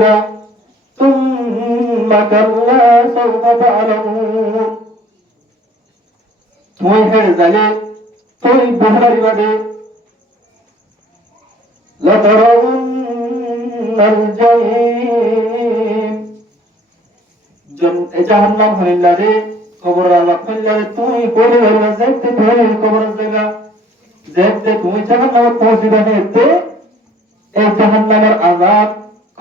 كلا ثم كلا سوف تعلمون তুই হেরে যাবে তুই বুহারি বাদে لترون الجحيم জন জাহান্নাম হইলারে কবর আলাপ হইলারে তুই কোলে হইলা যেতে তুই কবর জায়গা যেতে তুই জাহান্নাম পৌঁছিবে হেতে এই জাহান্নামের আযাব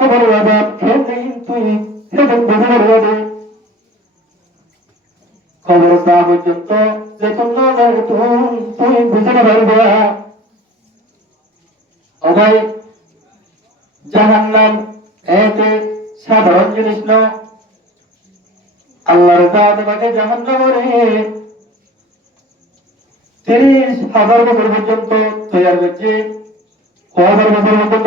কবর আযাব খেতে তুই হেতে বুঝার বাদে খবর সা পর্যন্ত যে তোমরা যাবে তুই তুই বুঝে না পারবে অবাই জাহান্নাম এতে সাধারণ জিনিস ন। আল্লাহর তোমাকে জাহান্নামে তিরিশ হাজার বছর পর্যন্ত তৈরি করছে কয় হাজার বছর পর্যন্ত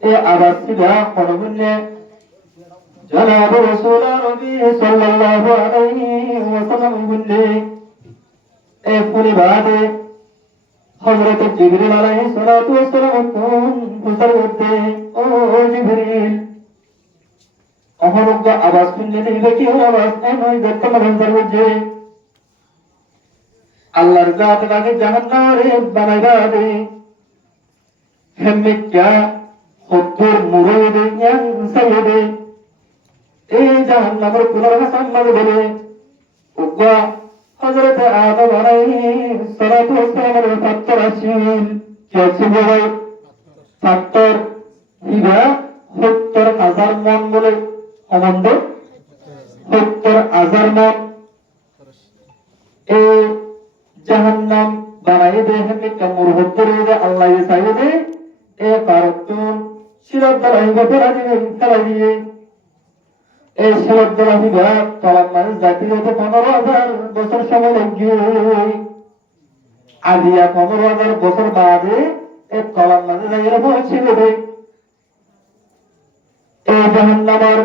এ আবাসী যা করবুল্লে জনাব রাসূল নবী সাল্লাল্লাহু আলাইহি ওয়াসাল্লাম বললে এ ফুলে বাদে হযরত জিবরিল আলাইহিস সালাতু ওয়াসসালাম কোন ফুসার উঠতে ও জিবরিল অহরজ্ঞ আওয়াজ শুনলে দেখবে কি হল? আওয়াজ এমন দেখতে মনে করবে আল্লাহর গাত বানাইবা দে হেমিকা হদ্দুর মুরুদে ইয়ান সাইয়দে এই জাহান্নামের হাসান মাঝে বলে উগ্রা হযরত আদম আলাইহিস সালাতু ওয়াস সালামের পাত্র আছেন কে ছিল ভাই? পাত্র ইবা সত্তর হাজার মন বলে অমন্দ সত্তর হাজার মন। এই এই সমুদ্র বিভাগ তলার মানুষ জাতি পনেরো হাজার বছর সময় লাগবে আদিয়া পনেরো হাজার বছর বাদে এই তলার মানুষ জায়গায় পৌঁছে দেবে এই জাহান্নামার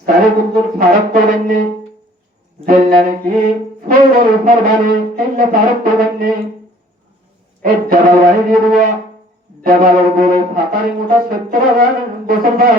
সাড়ে কুন্দুর ফারাক করবেননি জেল্লা নাকি বানে এই দেবাল বাড়ি দিয়ে দেওয়া দেবালের বলে ফাতারি মোটা সত্তর হাজার বছর বাড়া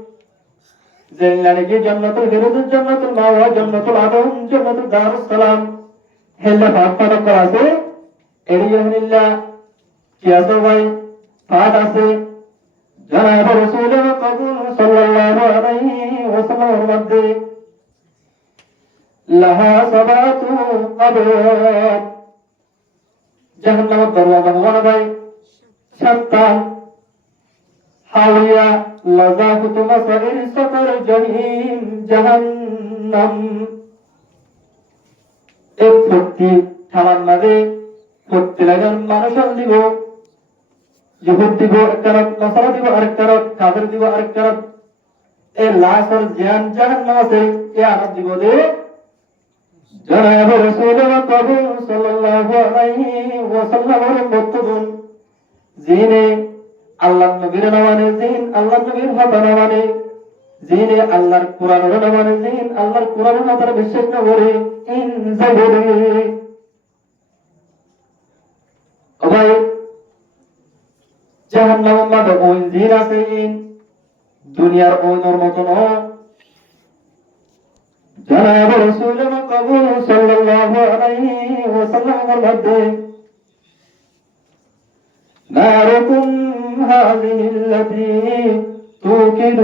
জেলানে কি জন্নতুল ফিরুজুল জন্নতুল মাওয়া জন্নতুল আদম, জন্নতুল দারুস সালাম করা আছে। ভাই পাঠ আছে। জনাব রাসূল কবুল সাল্লাল্লাহু আলাইহি ওয়াসাল্লামের মধ্যে। লাহা সাবাতু জাহান্নামের দরওয়াজা ভাই। সাতটা। হাওয়া লাযাকুত মাসাইর সাকার জাহিম জাহান্নাম। এক ফুটতি থামান মাঝে ফুটতে লাগান মানুষন দিব জুহুদ দিব একটা রাত কসরা দিব আরেকটা রাত কাদের দিব আরেকটা রাত এ লাশ আর জান জাহান্নাম আছে এ আরাম দিব দে। জনাব রাসূল কবুল সাল্লাল্লাহু আলাইহি ওয়াসাল্লামের বক্তব্য যিনি আল্লাহ নবীর না মানে জিন, আল্লাহ নবীর কথা না মানে জিনে আল্লাহর কোরআন না মানে জিন, আল্লাহর কোরআন না বিশ্বাস না করে ইন জাহিরে ভাই ওই জিন আছে ইন দুনিয়ার ওইনোর মত নয় জনাব সাল্লাল্লাহু আলাইহি মধ্যে। নারকুম هذه التي توقد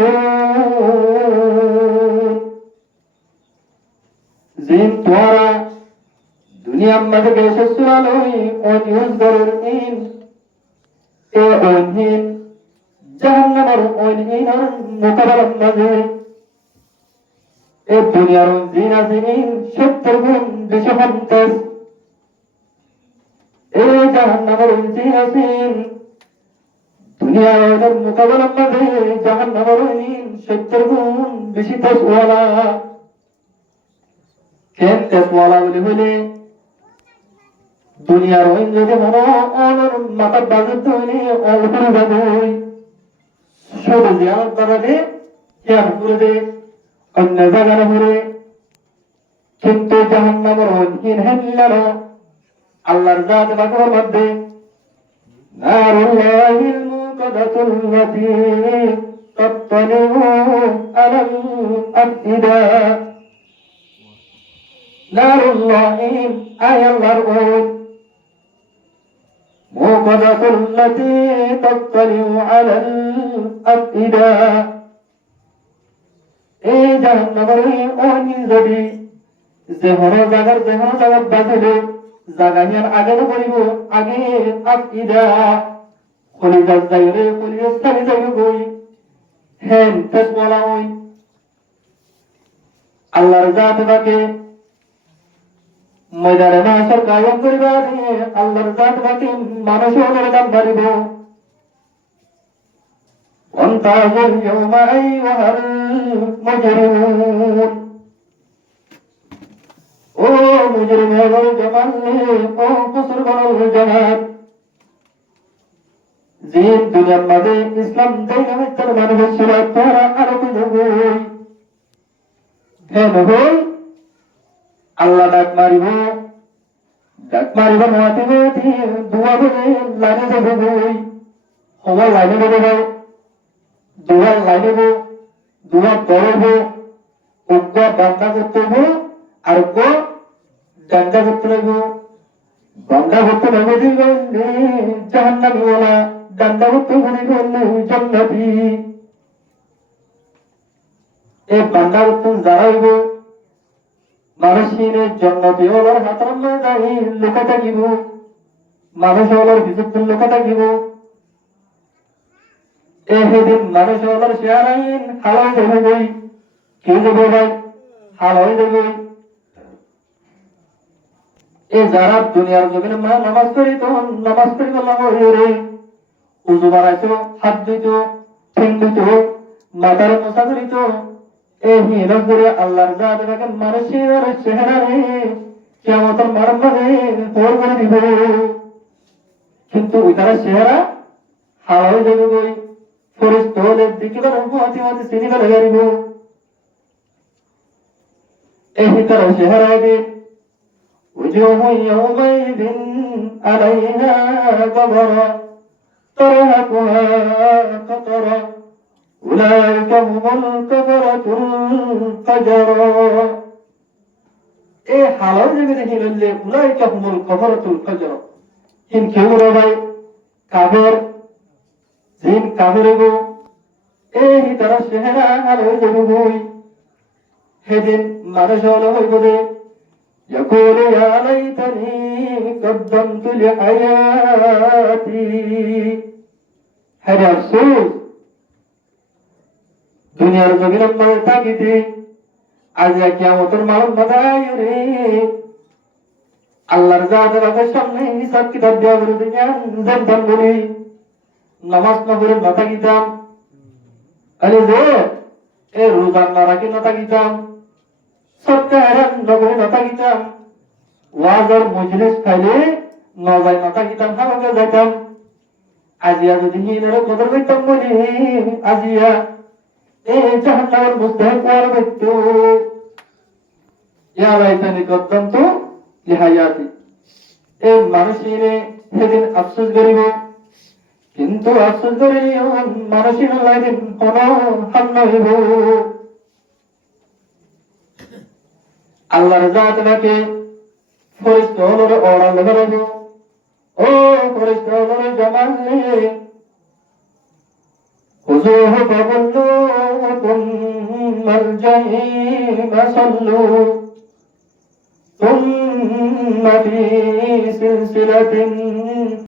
خالدون زين توارا دنيا مدك يشسرالوي on يزدر إن إيه on هين جهنم on هين مقبل مدي এই দুনিয়ার জিনা জিনিন সত্তর গুণ বেশি সন্তাস এই জাহান্নামের জিনা জিন দুনিয়ার মোকাবেলা মাঝে জাহান্নামের জিন সত্তর গুণ বেশি তেজওয়ালা। কেন তেজওয়ালা বলে হলে দুনিয়ার ওই যদি মনে মাথার হইলে শুধু জিয়ারত বাড়ালে জিয়ারত করে দেয় অন্য কিন্তু হেল্লার আল্লাহর জাত মধ্যে মুকাদাতুল লাতী তাত্তালিউ আলাল আফইদা নারুল্লাহিল আয়াল্লাহর ওই মুকাদাতুল লাতী তাত্তালিউ আলাল আফইদা এই জাহান্নামের অনিল যদি হনো জাগার হনো জাগার বাজিলে জাগা হিয়ার আগে করিব আগে আকিদা কলিজার যাইরে কলিজার স্থানে যাইব বই হেন তেজ বলা ওই আল্লাহর জাত বাকে ময়দানে মাসর কায়ম করিবা আল্লাহর জাত বাকে মানুষ হলের দাম বাড়িব وامتازوا اليوم أيها المجرمون ও মুজরিম হলো জামান ও কুসুর বল জামাত যে দুনিয়ার মাঝে ইসলাম দেয় মানুষের ছিল তোরা হই। ফেন হই। আল্লাহ ডাক মারিব। ডাক মারিব মাতি মাতি দুয়া বলে লাইনে দেব হই হওয়া লাইনে দেব দুয়ার লাইনেব দুয়ার দৌড়ব উগ্র বান্দা করতে হব আর উগ্র ডান্ডা করতে লাগবো বান্দা করতে লাগবে জাহান্নামি ওলা ডান্ডা করতে গুলি করলে জান্নাতি এই বান্দা করতে যারা মানুষের জন্নতি ওলার হাতার মধ্যে লোকা থাকিব মানুষ ওলার বিশুদ্ধ লোকা থাকিব এহেদিন মানুষ হলার শেয়ারাইন হালাই দেবে বই কে দেবে ভাই হালাই দেবে এ যারা দুনিয়ার জমিনে নামাজ করি তো নামাজ করি উজু বানাইতো হাত দিত ঠেং দিত মাথার মশা করিত এ হিরক করে আল্লাহর যা দেবে মানুষের চেহারা রে কেমন মারম করে হোর করে দিব কিন্তু ওই তারা চেহারা হালাই দেবে বই ফরিস্তলে দিকিবার হুয়াতি হুয়াতি সিনিবার গারিব এহি তার চেহারা দিন وجوه يومئذ عليها غبرة ترهقها قطرة أولئك هم الكفرة الفجرة এ হালাল জগতে হিললে উলাইকা হুমুল কফরাতুল ফজর হিন কেউ ভাই কাফের জিন কাফের গো এই তারা চেহারা আর হয়ে যাবে বই সেদিন মানুষ হলো হইব রে يقول يا ليتني قدمت لحياتي هذا أفسوس দুনিয়ার জমিনের মধ্যে থাকিতে আজ কিয়ামতের মারণ বাধাই রে আল্লাহর জাতের আগের সামনে হিসাব কিতাব দেওয়া করে দিয়ান জানতাম বলি নামাজ না পড়ে না থাকিতাম আরে যে এ রোজার না রাখি না থাকিতাম সরকার নগরে না থাকিতাম ওয়াজর মজলিস খাইলে নজাই না থাকিতাম হালকে যাইতাম। আজিয়া যদি হিনের কদর করতাম বলি আজিয়া। এ জাহান্নামের মুস্তাহিক ওয়ার ব্যক্তি ইয়া লাইতানি কদ্দন্ত লিহায়াতি এ মানুষের সেদিন আফসোস করিব কিন্তু আফসোস করিও মানুষের লাইদিন কোন হান্ন হইব ফরিস্তর অড়াল রবে ও ফরিস্তর জমালে خذوه فغلوه ثم الجحيم صلوه ثم في سلسلة